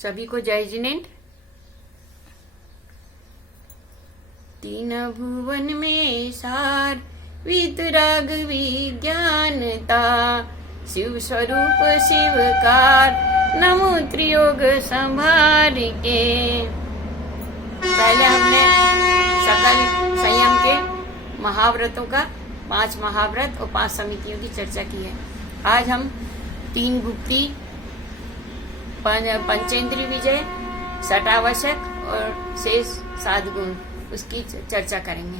सभी को जय जिनेन्द्र। तीन भुवन में सार वितराग विज्ञानता, शिव स्वरूप शिवकार नमो त्रियोग संभार के। पहले हमने सकल संयम के महाव्रतों का 5 महाव्रत और 5 समितियों की चर्चा की है। आज हम 3 गुप्ती, पंचेंद्रिय विजय, सटावशक और शेष 7 गुण उसकी चर्चा करेंगे।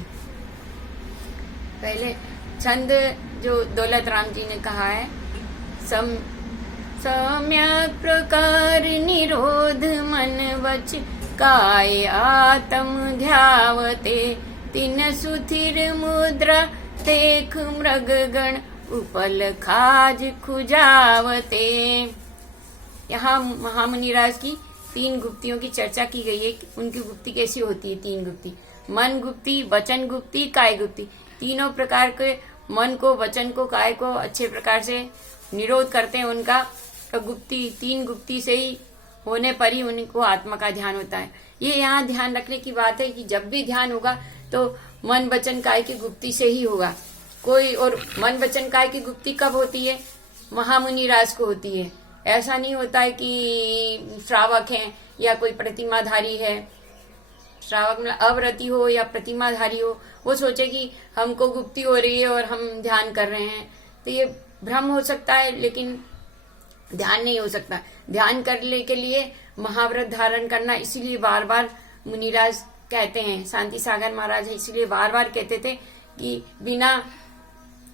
पहले छंद जो दौलत राम जी ने कहा है, सम्यक प्रकार निरोध मन वच काय आत्म ध्यावते, तीन सुथिर मुद्रा देख मृग गण उपल खाज खुजावते। यहाँ महामुनिराज की 3 गुप्तियों की चर्चा की गई है। उनकी गुप्ति कैसी होती है? 3 गुप्ति, मन गुप्ति, वचन गुप्ति, काय गुप्ति। तीनों प्रकार के मन को, वचन को, काय को अच्छे प्रकार से निरोध करते हैं उनका। तो गुप्ति 3 गुप्ति से ही होने पर ही उनको आत्मा का ध्यान होता है। ये यहाँ ध्यान रखने की बात है कि जब भी ध्यान होगा तो मन वचन काय की गुप्ति से ही होगा। कोई और मन वचन काय की गुप्ति कब होती है? महामुनिराज को होती है। ऐसा नहीं होता है कि श्रावक है या कोई प्रतिमाधारी है, श्रावक में अव्रती हो या प्रतिमाधारी हो, वो सोचे कि हमको गुप्ति हो रही है और हम ध्यान कर रहे हैं, तो ये भ्रम हो सकता है, लेकिन ध्यान नहीं हो सकता। ध्यान करने के लिए महाव्रत धारण करना, इसीलिए बार बार मुनिराज कहते हैं, शांति सागर महाराज इसीलिए बार बार कहते थे कि बिना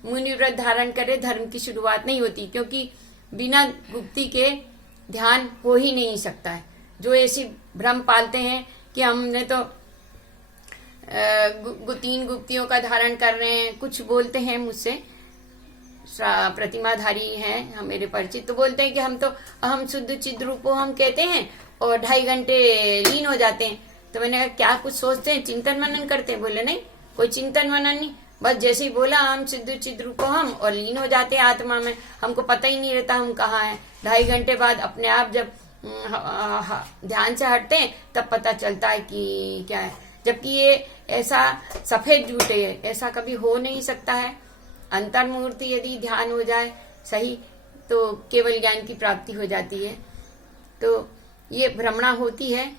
मुनिव्रत धारण करे धर्म की शुरुआत नहीं होती, क्योंकि बिना गुप्ति के ध्यान हो ही नहीं सकता है। जो ऐसी भ्रम पालते हैं कि हमने तो 3 गुप्तियों का धारण कर रहे हैं, कुछ बोलते हैं मुझसे, प्रतिमाधारी हैं मेरे परिचित, तो बोलते हैं कि हम तो अहम शुद्ध चिद रूपो हम कहते हैं और 2.5 घंटे लीन हो जाते हैं। तो मैंने कहा क्या कुछ सोचते हैं, चिंतन मनन करते हैं? बोले नहीं, कोई चिंतन मनन नहीं, बस जैसे ही बोला हम सिद्ध चिद रूपो हम, और लीन हो जाते हैं आत्मा में। हमको पता ही नहीं रहता हम कहाँ हैं। 2.5 घंटे बाद अपने आप जब ध्यान से हटते हैं तब पता चलता है कि क्या है। जबकि ये ऐसा सफेद झूठे है, ऐसा कभी हो नहीं सकता है। अंतर्मूर्ति यदि ध्यान हो जाए सही तो केवल ज्ञान की प्राप्ति हो जाती है। तो ये भ्रमणा होती है,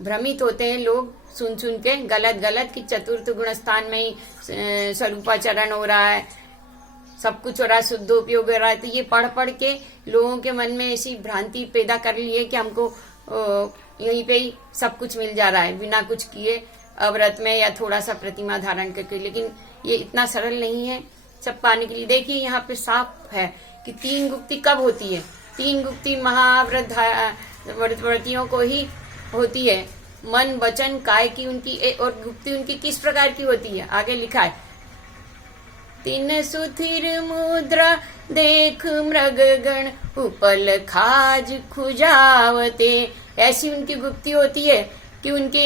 भ्रमित होते हैं लोग सुन सुन के गलत गलत कि चतुर्थ गुण स्थान में ही स्वरूपाचरण हो रहा है, सब कुछ हो रहा है, शुद्धोपयोग हो रहा है। तो ये पढ़ पढ़ के लोगों के मन में ऐसी भ्रांति पैदा कर ली है कि हमको यहीं पे ही सब कुछ मिल जा रहा है बिना कुछ किए, अव्रत में या थोड़ा सा प्रतिमा धारण करके। लेकिन ये इतना सरल नहीं है सब पाने के लिए। देखिए यहाँ पे साफ है कि 3 गुप्ति कब होती है। 3 गुप्ति महाव्रत व्रतियों को ही होती है, मन वचन काय की उनकी। और गुप्ति उनकी किस प्रकार की होती है? आगे लिखा है, 3 सुथिर मुद्रा देख मृग गण उपल खाज खुजावते। ऐसी उनकी गुप्ति होती है कि उनके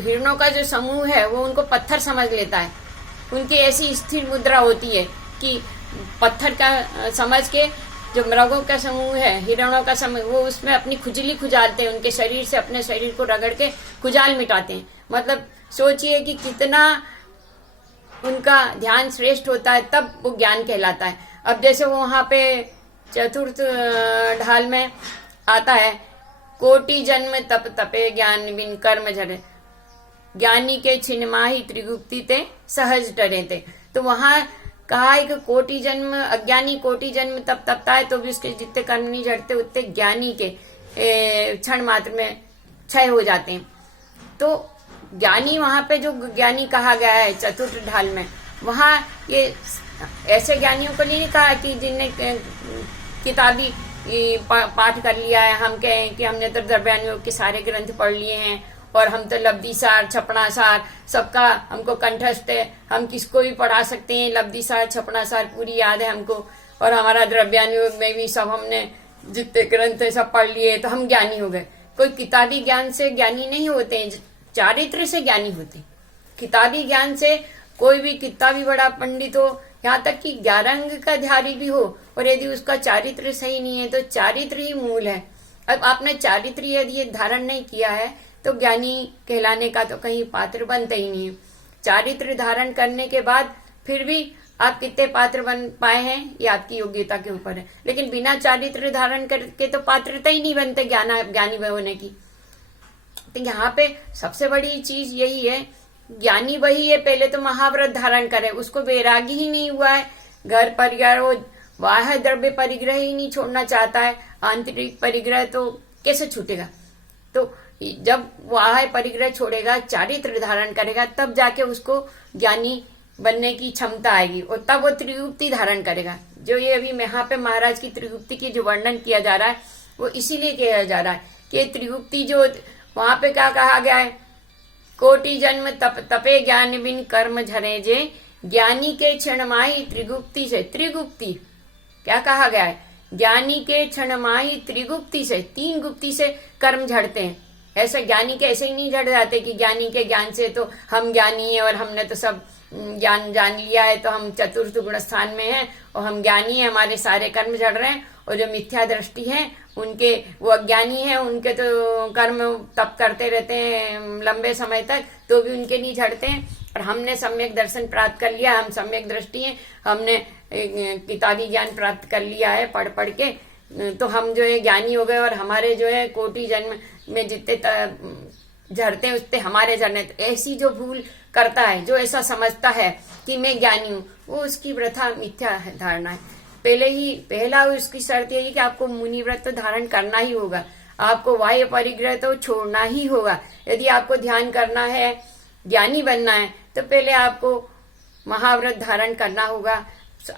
हिरणों का जो समूह है वो उनको पत्थर समझ लेता है। उनकी ऐसी स्थिर मुद्रा होती है कि पत्थर का समझ के जो मृगों का समूह है, हिरणों का समूह, वो उसमें अपनी खुजली खुजालते हैं, उनके शरीर से अपने शरीर को रगड़ के खुजाल मिटाते हैं। मतलब सोचिए कि कितना उनका ध्यान श्रेष्ठ होता है, तब वो ज्ञान कहलाता है। अब जैसे वो वहां पे चतुर्थ ढाल में आता है, कोटि जन्म तप तपे ज्ञान बिन कर्म झरे, ज्ञानी के छिन माही त्रिगुप्ति ते सहज डरे थे। तो वहां कहा है कि कोटि जन्म, अज्ञानी कोटि जन्म तब तपता है तो भी उसके जितने कर्म नहीं झड़ते उतने ज्ञानी के क्षण मात्र में क्षय हो जाते हैं। तो ज्ञानी वहां पे जो ज्ञानी कहा गया है चतुर्थ ढाल में, वहां ये ऐसे ज्ञानियों को नहीं कहा कि जिनने किताबी पाठ कर लिया है। हम कहें कि हमने तो द्रव्यानुयोग के सारे ग्रंथ पढ़ लिए हैं और हम तो लब्धि सार छपना सार सबका हमको कंठस्थ है, हम किसको भी पढ़ा सकते हैं। लब्धि सार छपना सार पूरी याद है हमको, और हमारा द्रव्यानुयोग में भी सब हमने जितने ग्रंथ है सब पढ़ लिए, तो हम ज्ञानी हो गए। कोई किताबी ज्ञान से ज्ञानी नहीं होते हैं, चारित्र से ज्ञानी होते। किताबी ज्ञान से कोई भी कितना भी बड़ा पंडित हो, यहाँ तक कि 11 अंग का ध्यारी भी हो, और यदि उसका चारित्र सही नहीं है तो चारित्र ही मूल है। अब आपने चारित्र यदि धारण नहीं किया है तो ज्ञानी कहलाने का तो कहीं पात्र बनते ही नहीं है। चारित्र धारण करने के बाद फिर भी आप कितने पात्र बन पाए हैं ये आपकी योग्यता के ऊपर है, लेकिन बिना चारित्र धारण करके तो पात्रता ही नहीं बनते ज्ञानी होने की। तो यहाँ पे सबसे बड़ी चीज यही है, ज्ञानी वही है पहले तो महाव्रत धारण करे, उसको वैरागी ही नहीं हुआ है, घर परिवार हो बाह्य द्रव्य परिग्रह ही नहीं छोड़ना चाहता है, आंतरिक परिग्रह तो कैसे छूटेगा। तो जब बाह्य परिग्रह छोड़ेगा, चारित्र धारण करेगा, तब जाके उसको ज्ञानी बनने की क्षमता आएगी और तब वो त्रिगुप्ति धारण करेगा। जो ये अभी यहाँ पे महाराज की त्रिगुप्ति की जो वर्णन किया जा रहा है वो इसीलिए किया जा रहा है कि त्रिगुप्ति जो वहां पे क्या कहा गया है, कोटि जन्म तपे ज्ञान बिन कर्म झरे जे, ज्ञानी के क्षण माही त्रिगुप्ति से। त्रिगुप्ति क्या कहा गया है, ज्ञानी के क्षण माही त्रिगुप्ति से, 3 गुप्ति से कर्म झड़ते हैं। ऐसे ज्ञानी के ऐसे ही नहीं झड़ जाते कि ज्ञानी के ज्ञान से तो हम ज्ञानी है और हमने तो सब ज्ञान जान लिया है, तो हम चतुर्थ गुण स्थान में हैं और हम ज्ञानी है, हमारे सारे कर्म झड़ रहे हैं। और जो मिथ्या दृष्टि है उनके, वो अज्ञानी है, उनके तो कर्म तप करते रहते हैं लंबे समय तक तो भी उनके नहीं झड़ते हैं। और हमने सम्यक दर्शन प्राप्त कर लिया, हम सम्यक दृष्टि हैं, हमने किताबी ज्ञान प्राप्त कर लिया है पढ़ पढ़ के, तो हम जो है ज्ञानी हो गए और हमारे जो है कोटि जन्म में जितने झड़ते हैं उससे हमारे झड़ने। तो ऐसी जो भूल करता है, जो ऐसा समझता है कि मैं ज्ञानी हूँ, वो उसकी वृथा मिथ्या धारणा है। पहला उसकी शर्त यही कि आपको मुनि व्रत तो धारण करना ही होगा, आपको बाह्य परिग्रह तो छोड़ना ही होगा। यदि आपको ध्यान करना है, ज्ञानी बनना है, तो पहले आपको महाव्रत धारण करना होगा,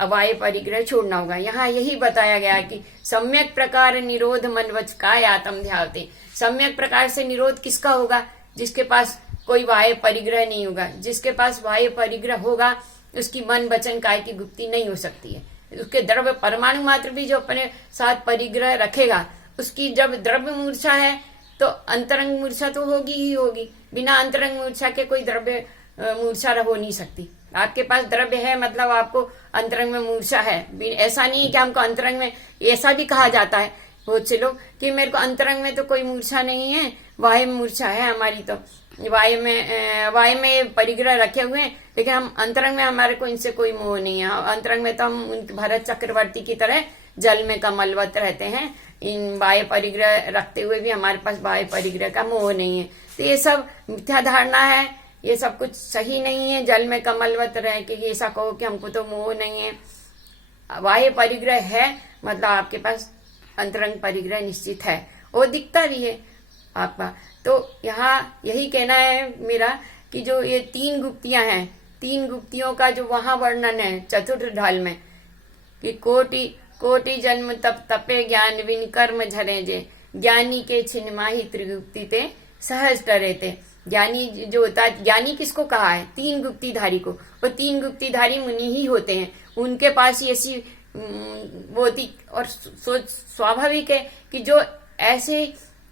बाह्य परिग्रह छोड़ना होगा। यहाँ यही बताया गया कि सम्यक प्रकार निरोध मन वच काय आत्म ध्यावते। सम्यक प्रकार से निरोध किसका होगा, जिसके पास कोई बाह्य परिग्रह नहीं होगा। जिसके पास बाह्य परिग्रह होगा उसकी मन वचन काय की गुप्ति नहीं हो सकती है। उसके द्रव्य परमाणु मात्र भी जो अपने साथ परिग्रह रखेगा, उसकी जब द्रव्य मूर्छा है तो अंतरंग मूर्छा तो होगी ही होगी। बिना अंतरंग मूर्छा के कोई द्रव्य मूर्छा हो नहीं सकती। आपके पास द्रव्य है मतलब आपको अंतरंग में मूर्छा है। ऐसा नहीं है कि हमको अंतरंग में, ऐसा भी कहा जाता है बहुत से लोग कि मेरे को अंतरंग में तो कोई मूर्छा नहीं है, वायु में मूर्छा है हमारी, तो वायु में परिग्रह रखे हुए हैं, लेकिन हम अंतरंग में हमारे को इनसे कोई मोह नहीं है। अंतरंग में तो हम भरत चक्रवर्ती की तरह जल में कमलवत रहते हैं, इन बाह्य परिग्रह रखते हुए भी हमारे पास बाह्य परिग्रह का मोह नहीं है। तो ये सब मिथ्या धारणा है, ये सब कुछ सही नहीं है। जल में कमलवत रह के ऐसा कहो कि हमको तो मोह नहीं है। बाह्य परिग्रह है मतलब आपके पास अंतरंग परिग्रह निश्चित है, वो दिखता भी है आपका। तो यहाँ यही कहना है मेरा कि जो ये 3 गुप्तियां हैं, 3 गुप्तियों का जो वहां वर्णन है चतुर्थ ढाल में कि कोटि जन्म तप तपे ज्ञान बिन कर्म झरे जे, ज्ञानी के छिन माही त्रिगुप्ति ते सहज डरे ते। ज्ञानी जो होता है, ज्ञानी किसको कहा है, 3 गुप्तिधारी को। वो 3 गुप्तिधारी मुनि ही होते हैं, उनके पास ही ऐसी वो होती। और स्वाभाविक है कि जो ऐसे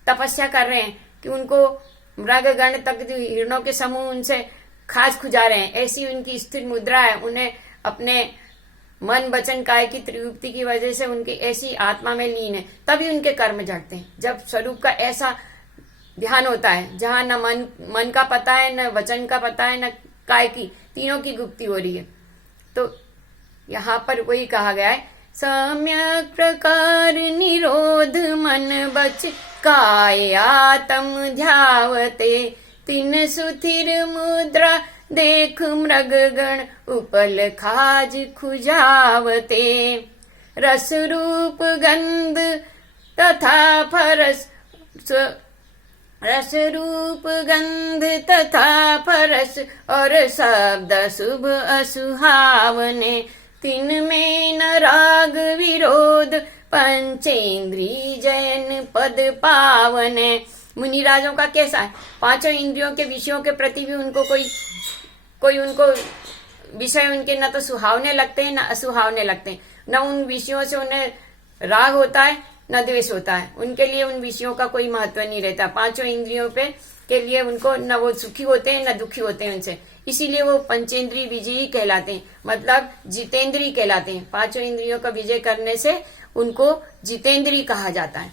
तपस्या कर रहे हैं कि उनको मृगगण तक जो हिरणों के समूह उनसे खास खुजा रहे हैं, ऐसी उनकी स्थिर मुद्रा है। उन्हें अपने मन वचन काय की त्रिगुप्ति की वजह से उनकी ऐसी आत्मा में लीन है, तभी उनके कर्म झड़ते हैं। जब स्वरूप का ऐसा ध्यान होता है जहां न मन का पता है, न वचन का पता है, न काय की, तीनों की गुप्ति हो रही है। तो यहाँ पर वही कहा गया है, सम्यक प्रकार निरोध मन बच काय आत्म ध्यावते, तिन सुथिर मुद्रा देख मृगगण उपल खाज खुजावते। रस रूप गंध तथा फरस, रस रूप गंध तथा फरस और शब्द शुभ असुहावने, तिन में न राग विरोध पंचेंद्री जयन पद पावने। मुनिराजों का कैसा है, 5 इंद्रियों के विषयों के प्रति भी उनको कोई उनको विषय उनके न तो सुहावने लगते हैं न असुहावने लगते हैं। न उन विषयों से उन्हें राग होता है न द्वेष होता है, उनके लिए उन विषयों का कोई महत्व नहीं रहता। 5 इंद्रियों पे के लिए उनको न वो सुखी होते हैं न दुखी होते हैं उनसे, इसीलिए वो पंचेंद्रिय विजयी कहलाते हैं, मतलब जितेंद्रिय कहलाते हैं। 5 इंद्रियों का विजय करने से उनको जितेंद्रिय कहा जाता है।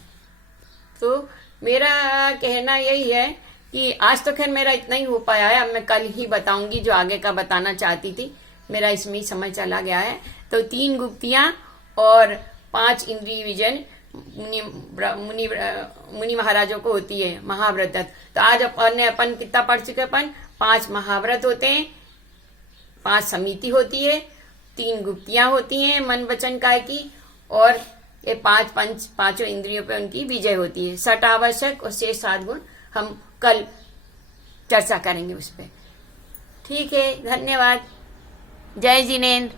तो मेरा कहना यही है कि आज तो खैर मेरा इतना ही हो पाया है, अब मैं कल ही बताऊंगी जो आगे का बताना चाहती थी, मेरा इसमें ही समय चला गया है। तो 3 गुप्तियां और 5 इंद्रिय विजन मुनि महाराजों को होती है, महाव्रत। तो आज अपन कितना पढ़ चुके, अपन 5 महाव्रत होते हैं, 5 समिति होती है, 3 गुप्तियां होती हैं मन वचन काय की, और ये 5 इंद्रियों पे उनकी विजय होती है। 6 आवश्यक और शेष 7 गुण हम कल चर्चा करेंगे उस पर। ठीक है, धन्यवाद। जय जिनेन्द्र।